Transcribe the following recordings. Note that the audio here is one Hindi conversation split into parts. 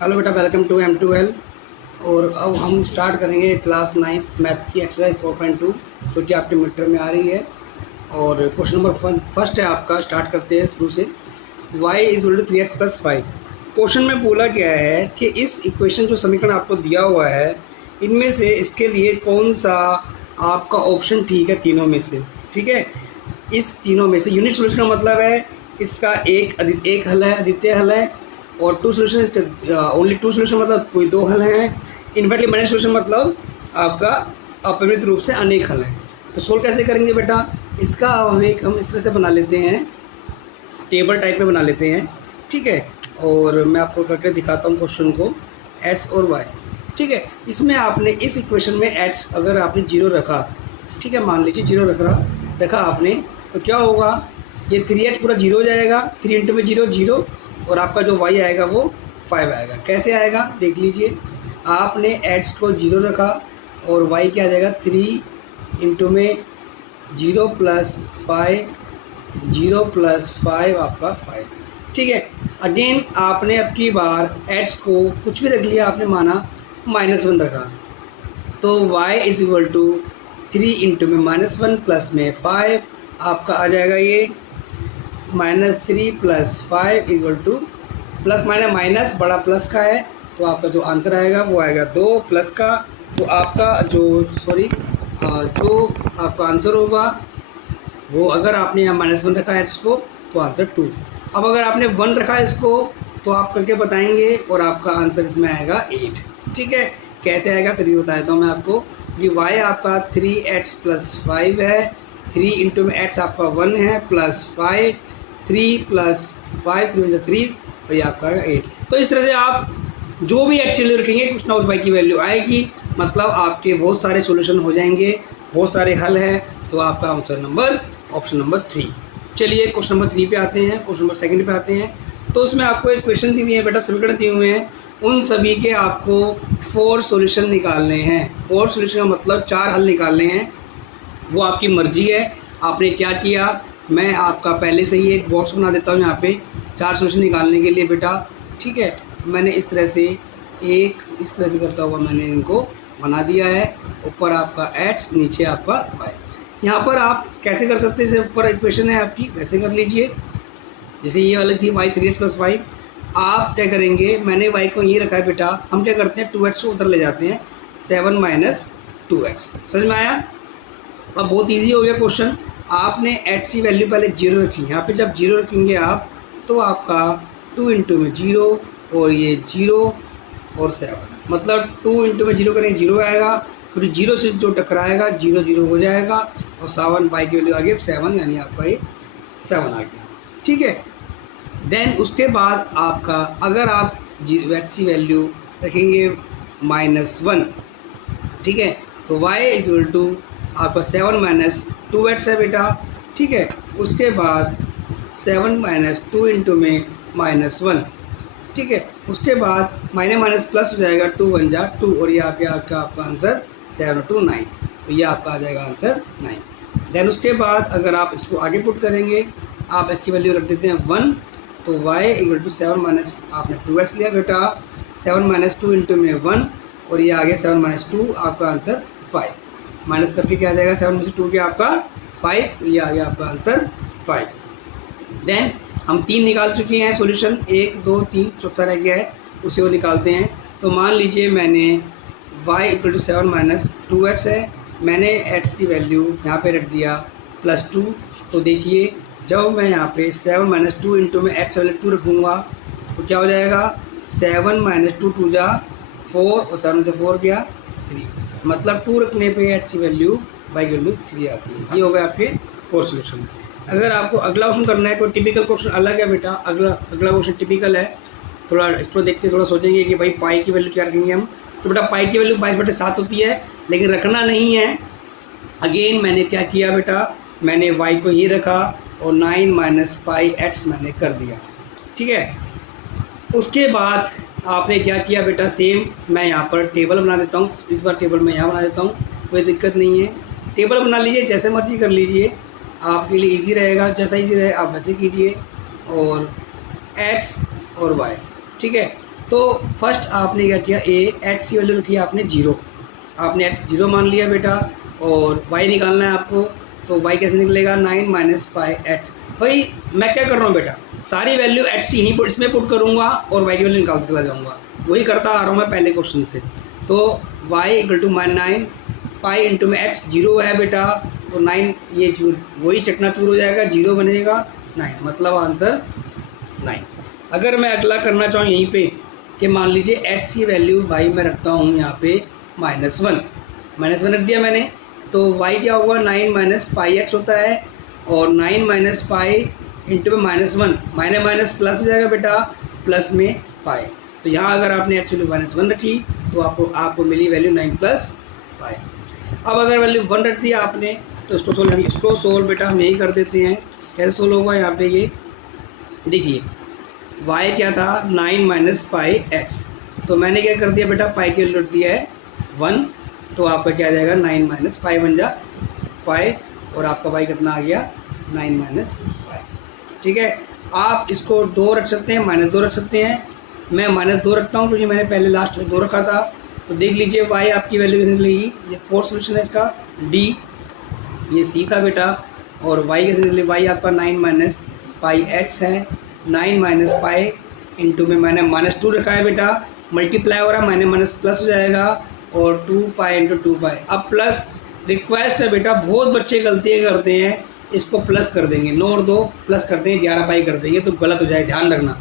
हेलो बेटा, वेलकम टू M2L। और अब हम स्टार्ट करेंगे क्लास 9 मैथ की एक्सरसाइज 4.2 जो कि आपके मिड टर्म में आ रही है। और क्वेश्चन नंबर फर्स्ट है आपका। स्टार्ट करते हैं शुरू से। y is equal to 3x plus 5। Question में बोला गया है कि इस इक्वेशन जो समीकरण आपको दिया हुआ है इनमें से इसके लिए कौन सा आपका ऑप्शन ठीक है तीनों में से। ठीक है, इस तीनों में से यूनिट सोल्यूशन का मतलब है इसका एक हल है, अद्वितीय हल है। और टू सोल्यूशन इसके ओनली टू सोल्यूशन मतलब कोई दो हल हैं। इनफैक्टली मनी सोल्यूशन मतलब आपका अपरिमित रूप से अनेक हल है। तो सोल्व कैसे करेंगे बेटा, इसका हम इस तरह से बना लेते हैं, टेबल टाइप में बना लेते हैं। ठीक है, और मैं आपको करके दिखाता हूँ क्वेश्चन को, एक्स और वाई। ठीक है, इसमें आपने इस इक्वेशन में एक्स अगर आपने जीरो रखा, ठीक है, मान लीजिए जीरो रखा आपने, तो क्या होगा, ये 3x पूरा जीरो हो जाएगा, 3 इंटू में जीरो जीरो, और आपका जो y आएगा वो 5 आएगा। कैसे आएगा देख लीजिए, आपने x को जीरो रखा और y क्या आ जाएगा 3 इंटू में जीरो प्लस 5, जीरो प्लस 5 आपका 5। ठीक है, अगेन आपने अब की बार x को कुछ भी रख लिया, आपने माना -1 रखा, तो y is equal to 3 into में -1 प्लस में 5 आपका आ जाएगा ये -3 plus 5 equal two plus minus बड़ा प्लस का है, तो आपका जो आंसर आएगा वो आएगा 2 प्लस का। तो आपका जो आपका आंसर होगा वो, अगर आपने यहाँ -1 रखा है इसको तो आंसर 2। अब अगर आपने 1 रखा है इसको तो आप करके बताएंगे और आपका आंसर इसमें आएगा 8। ठीक है, कैसे आएगा फिर भी बता देता हूँ मैं आपको। ये y आपका 3x प्लस 5 है, 3 इंटू में x आपका 1 है प्लस 5, 3 प्लस 5 3 और ये आपका आएगा 8। तो इस तरह से आप जो भी x वैल्यू रखेंगे कुछ ना उस y की वैल्यू आएगी, मतलब आपके बहुत सारे सॉल्यूशन हो जाएंगे, बहुत सारे हल हैं। तो आपका आंसर ऑप्शन नंबर 3। चलिए क्वेश्चन नंबर 3 पे आते हैं, क्वेश्चन नंबर 2 पे आते हैं। तो उसमें आपको एक क्वेश्चन दी हुई है बेटा, समीकरण दिए हुए हैं, उन सभी के आपको 4 सॉल्यूशन निकालने हैं। 4 सॉल्यूशन का मतलब 4 हल निकालने हैं, वो आपकी मर्जी है। आपने क्या किया, मैं आपका पहले से ही एक बॉक्स बना देता हूँ यहाँ पे 4 सॉल्यूशन निकालने के लिए बेटा। ठीक है, मैंने इस तरह से करता हुआ मैंने इनको बना दिया है। ऊपर आपका x, नीचे आपका y। यहाँ पर आप कैसे कर सकते हैं, जैसे ऊपर इक्वेशन है आपकी वैसे कर लीजिए। जैसे ये वाली थी y 3x प्लस 5, आप क्या करेंगे, मैंने y को ये रखा है बेटा, हम क्या करते हैं 2x को उधर ले जाते हैं, 7 माइनस 2x। समझ में आया। अब बहुत इजी हो गया क्वेश्चन। आपने x की वैल्यू पहले 0 रखी, यहाँ पे जब 0 रखेंगे आप तो आपका 2 इंटू में 0 और ये 0 और 7, मतलब 2 इंटू में 0 करेंगे 0 आएगा, फिर 0 से जो टकराएगा 0 0 हो जाएगा, और 7 y की वैल्यू आ गई 7, यानी आपका ये 7 आ गया। ठीक है, देन उसके बाद आपका अगर आप x की वैल्यू रखेंगे -1, ठीक है, तो y इज इक्वल टू आपका 7 माइनस 2x है बेटा। ठीक है, उसके बाद 7 माइनस 2 इंटू में -1। ठीक है, उसके बाद माइनस प्लस हो जाएगा, 2 1 जा 2, और ये आपका आंसर 7 2 9। तो ये आपका आ जाएगा आंसर 9। देन उसके बाद अगर आप इसको आगे पुट करेंगे, आप इसकी वैल्यू रख देते हैं 1, तो y इक्वल टू 7 माइनस आपने 2x लिया बेटा, 7 माइनस 2 इंटू में 1, और ये आ गया 7 माइनस 2, आपका आंसर 5। माइनस करके क्या आ जाएगा, 7 में से 2 क्या आपका 5, ये आ गया आपका आंसर 5। देन हम 3 निकाल चुके हैं सॉल्यूशन, 1 2 3, चौथा रह गया है, उसे वो निकालते हैं। तो मान लीजिए मैंने y equal to 7 minus 2x है, मैंने x की वैल्यू यहाँ पे रख दिया +2। तो देखिए जब मैं यहाँ पे 7 माइनस 2 इंटू में x वैल्यू 2 रखूँगा तो क्या हो जाएगा, 7 माइनस 2 2 जा 4, और 7 में से 4 गया 3, मतलब 2 रखने पे x की वैल्यू y की वैल्यू 3 आती है। ये हो गए आपके 4 सॉल्यूशन। अगर आपको अगला क्वेश्चन करना है, कोई टिपिकल क्वेश्चन अलग है बेटा, अगला क्वेश्चन टिपिकल है, थोड़ा इसको देखते थोड़ा सोचेंगे कि भाई पाई की वैल्यू क्या रखेंगे हम। तो बेटा पाई की वैल्यू 22/7 होती है, लेकिन रखना नहीं है। अगेन मैंने क्या किया बेटा, मैंने y को ये रखा और 9 माइनस पाई x मैंने कर दिया। ठीक है, उसके बाद आपने क्या किया बेटा, सेम मैं यहाँ पर टेबल बना देता हूँ। इस बार टेबल मैं यहाँ बना देता हूँ, कोई दिक्कत नहीं है। टेबल बना लीजिए, जैसे मर्जी कर लीजिए, आपके लिए इजी रहेगा, जैसा इजी रहे आप वैसे कीजिए। और x और y, ठीक है, तो फर्स्ट आपने क्या किया, ए एक्स की वैल्यू रखी है आपने 0, आपने एक्स 0 मान लिया बेटा, और वाई निकालना है आपको। तो वाई कैसे निकलेगा, 9 माइनस पाई एक्स। भाई मैं क्या कर रहा हूँ बेटा, सारी वैल्यू एक्स यहीं पर इसमें पुट करूँगा और वाई की वैल्यू निकालते चला जाऊँगा, वही करता आ रहा हूँ मैं पहले क्वेश्चन से। तो y equal to 9 pi into में एक्स 0 है बेटा, तो 9 ये चूर वही चकनाचूर हो जाएगा, 0 बनेगा 9, मतलब आंसर 9। अगर मैं अगला करना चाहूँ यहीं पे कि मान लीजिए एक्स की वैल्यू भाई मैं रखता हूँ यहाँ पे -1 रख दिया मैंने, तो वाई क्या होगा, 9 माइनस पाई एक्स होता है, और 9 माइनस पाई इंटू में -1 माइनस प्लस हो जाएगा बेटा, प्लस में पाई। तो यहाँ अगर आपने एक्चुअली -1 रखी तो आपको मिली वैल्यू 9 प्लस पाई। अब अगर वैल्यू 1 रख दिया आपने तो इसको सोल्व बेटा हम यही कर देते हैं। कैसे सोल्व होगा, यहाँ पे ये देखिए y क्या था, 9 माइनस पाई एक्स, तो मैंने क्या कर दिया बेटा, पाई की वैल्यू रख दिया है 1, तो आपका क्या आ जाएगा 9 माइनस पाई बन जा पाई, और आपका y कितना आ गया 9 माइनस पाई। ठीक है, आप इसको 2 रख सकते हैं, -2 रख सकते हैं। मैं -2 रखता हूँ क्योंकि मैंने पहले लास्ट में 2 रखा था। तो देख लीजिए y आपकी वैल्यू कैसे निकलेगी, ये 4 सोल्यूशन है इसका, D ये C था बेटा, और y कैसे निकले, y आपका 9 माइनस पाई एक्स है, 9 माइनस पाई इंटू में मैंने -2 रखा है बेटा, मल्टीप्लाई हो रहा है, माइनस माइनस प्लस हो जाएगा, और 2 पाई इंटू 2 पाई। अब प्लस रिक्वेस्ट है बेटा, बहुत बच्चे गलतियाँ करते हैं, इसको प्लस कर देंगे, 9 और 2 प्लस करते हैं 11 पाई कर देंगे, तो गलत हो जाए, ध्यान रखना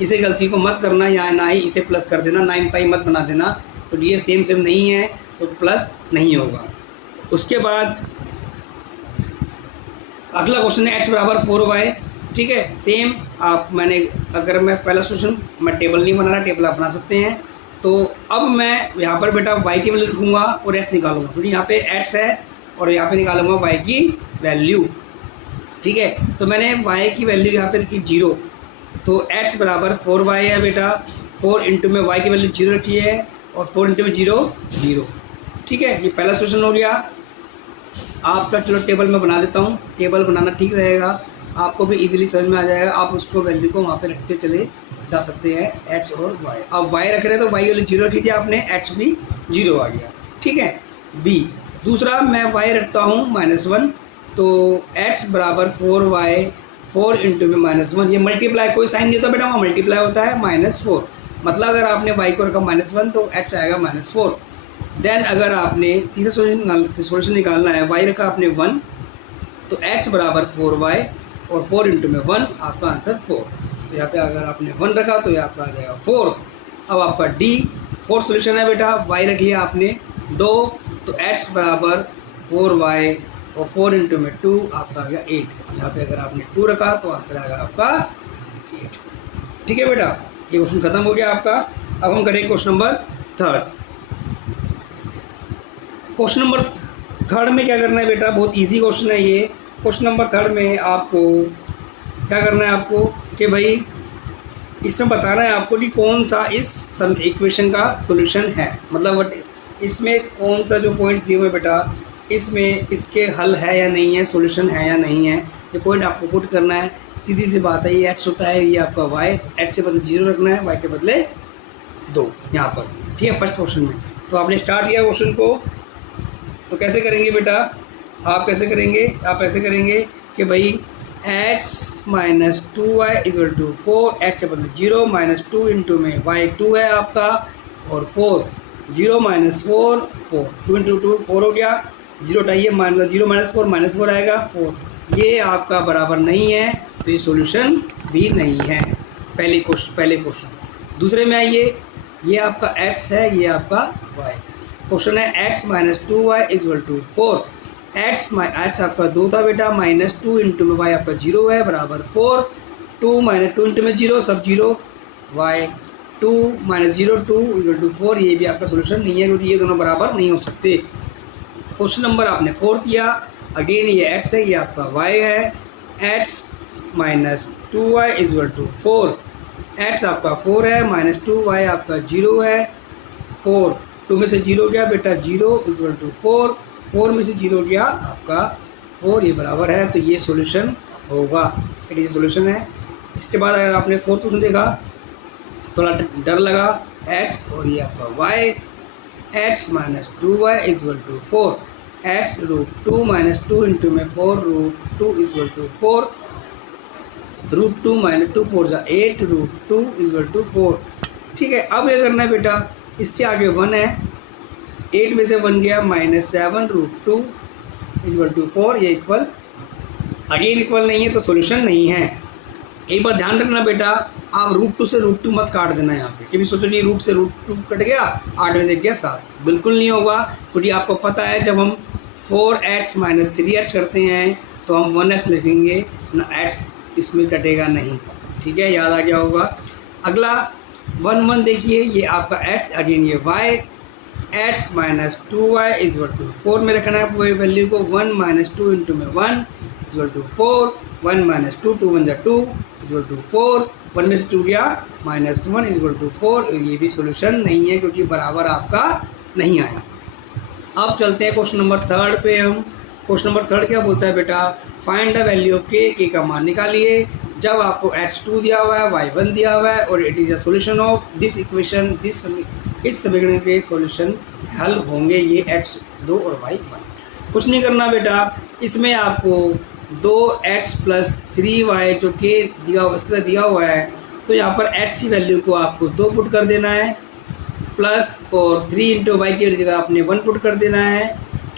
इसे गलती को मत करना, या ना ही इसे प्लस कर देना, 9 पाई मत बना देना, तो ये सेम नहीं है तो प्लस नहीं होगा। उसके बाद अगला क्वेश्चन है x बराबर 4y। ठीक है, सेम आप अगर मैं पहला सोल्यूशन मैं टेबल नहीं बना रहा, टेबल आप बना सकते हैं। तो अब मैं यहाँ पर बेटा y की वैल्यू लिखूँगा और x निकालूंगा, क्योंकि यहाँ पे x है और यहाँ पे निकालूंगा y की वैल्यू। ठीक है, तो मैंने y की वैल्यू यहाँ पे रखी 0, तो x बराबर 4y है बेटा, 4 इंटू में y की वैल्यू 0 रखी है, और 4 इंटू में 0। ठीक है, ये पहला सोल्यूशन हो गया आपका। चलो टेबल में बना देता हूँ, टेबल बनाना ठीक रहेगा, आपको भी इजीली समझ में आ जाएगा। आप उसको वैल्यू को वहाँ पे रखते चले जा सकते हैं, x और y। अब y रख रहे हैं तो y वैल्यू 0 रखी थी आपने, x भी 0 आ गया। ठीक है, b दूसरा मैं y रखता हूँ -1, तो x बराबर 4y, 4 इंटू में -1, ये मल्टीप्लाई कोई साइन नहीं होता बेटा, वहाँ मल्टीप्लाई होता है -4, मतलब अगर आपने y को रखा -1 तो x आएगा -4। देन अगर आपने तीसरा सोल्यूशन निकालना है, y रखा आपने 1, तो x बराबर 4y, और 4 इंटू में 1, आपका आंसर 4। तो यहाँ पे अगर आपने 1 रखा तो ये आपका आ जाएगा 4। अब आपका D 4 सोल्यूशन है बेटा, y रख लिया आपने 2, तो x बराबर 4y, और 4 इंटू में 2, आपका आ गया 8। यहाँ पे अगर आपने 2 रखा तो आंसर आएगा आपका 8। ठीक है बेटा, ये क्वेश्चन खत्म हो गया आपका। अब हम करेंगे क्वेश्चन नंबर 3। क्वेश्चन नंबर 3 में क्या करना है बेटा, बहुत इजी क्वेश्चन है ये। क्वेश्चन नंबर 3 में आपको क्या करना है, आपको कि भाई इसमें बताना है आपको कि कौन सा इस इक्वेशन का सॉल्यूशन है, मतलब इसमें कौन सा जो पॉइंट दिए हुए बेटा, इसमें इसके हल है या नहीं है, सॉल्यूशन है या नहीं है, ये पॉइंट आपको पुट करना है। सीधी सी बात है, ये x होता है, ये आपका y, तो x के बदले 0 रखना है, y के बदले 2 यहाँ पर। ठीक है, फर्स्ट क्वेश्चन में तो आपने स्टार्ट किया क्वेश्चन को, तो कैसे करेंगे बेटा, आप ऐसे करेंगे कि भाई x minus 2y equal to 4, x के बदले 0 -2 इंटू में y 2 है आपका, और 4 0 माइनस 4 4 2 इंटू 2 4 हो गया, 0 हटाइए, -0 माइनस 4 आएगा 4। ये आपका बराबर नहीं है, तो ये सॉल्यूशन भी नहीं है। पहले क्वेश्चन। दूसरे में आइए, ये आपका x है, ये आपका y। क्वेश्चन है x minus 2y equal to 4, x आपका 2 था बेटा, -2 इंटू में y आपका 0 है, बराबर 4, 2 माइनस 2 इंटू में 0 सब 0, y 2 माइनस 0 2 इक्वल टू 4। ये भी आपका सोल्यूशन नहीं है, क्योंकि ये दोनों बराबर नहीं हो सकते। क्वेश्चन नंबर आपने 4 दिया, अगेन ये x है, ये आपका y है, x minus 2y equal to 4, x आपका 4 है, -2y आपका 0 है, 4 2 में से 0 गया बेटा 0 इक्वल टू 4, 4 में से 0 गया आपका 4, ये बराबर है, तो ये सॉल्यूशन होगा, ये सॉल्यूशन है। इसके बाद अगर आपने 4th क्वेश्चन देखा थोड़ा डर लगा एक्स और ये आपका y, x minus 2y is equal to 4, x root 2 minus 2 into में 4 root 2 is equal to 4, root 2 minus 2 4 जा 8 रूट 2 इज इक्वल टू 4। ठीक है, अब ये करना है बेटा, इसके आगे 1 है, 8 में से 1 गया minus 7 root 2 is equal to 4, ये इक्वल, अगेन इक्वल नहीं है तो सोल्यूशन नहीं है। एक बार ध्यान रखना बेटा, आप रूट 2 से रूट 2 मत काट देना यहाँ पे, क्योंकि सोचो जी रूट से रूट 2 कट गया, 8 में से गया 7, बिल्कुल नहीं होगा, क्योंकि आपको पता है जब हम 4x माइनस 3x करते हैं तो हम 1x लिखेंगे ना, x इसमें कटेगा नहीं। ठीक है, याद आ गया होगा। अगला 1 1 देखिए, ये आपका x, अगेन ये y, x minus 2y is equal to 4 में रखना है पूरी वैल्यू को, 1 माइनस 2 इंटू में 1 इज इक्वल टू 4, 1 माइनस 2 2 1 जा 2 इज इक्वल टू 4, 1 में से 2 गया माइनस 1 इज इक्वल टू 4, ये भी सोल्यूशन नहीं है क्योंकि बराबर आपका नहीं आया। अब चलते हैं क्वेश्चन नंबर 3 पे। हम क्वेश्चन नंबर 3 क्या बोलता है बेटा, फाइंड द वैल्यू ऑफ के का मान निकालिए जब आपको x2 दिया हुआ है, y1 दिया हुआ है और it is a solution of this equation, इस समीकरण के सॉल्यूशन हल होंगे ये x2 और y1। कुछ नहीं करना बेटा, इसमें आपको 2x प्लस 3y जो के दिया इस तरह दिया हुआ है, तो यहाँ पर x की वैल्यू को आपको 2 पुट कर देना है, प्लस और 3 इंटू वाई की जगह आपने 1 पुट कर देना है,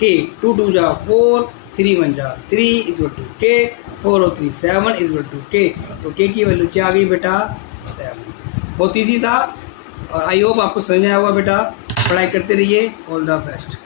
के 2 2 जा 4, 3 1 जा 3 इज इक्वल टू के, 4 और 3 7 इज इक्वल टू के। तो के की वैल्यू क्या आ गई बेटा 7। बहुत ईजी था और आई होप आपको समझ में आया होगा बेटा। पढ़ाई करते रहिए, ऑल द बेस्ट।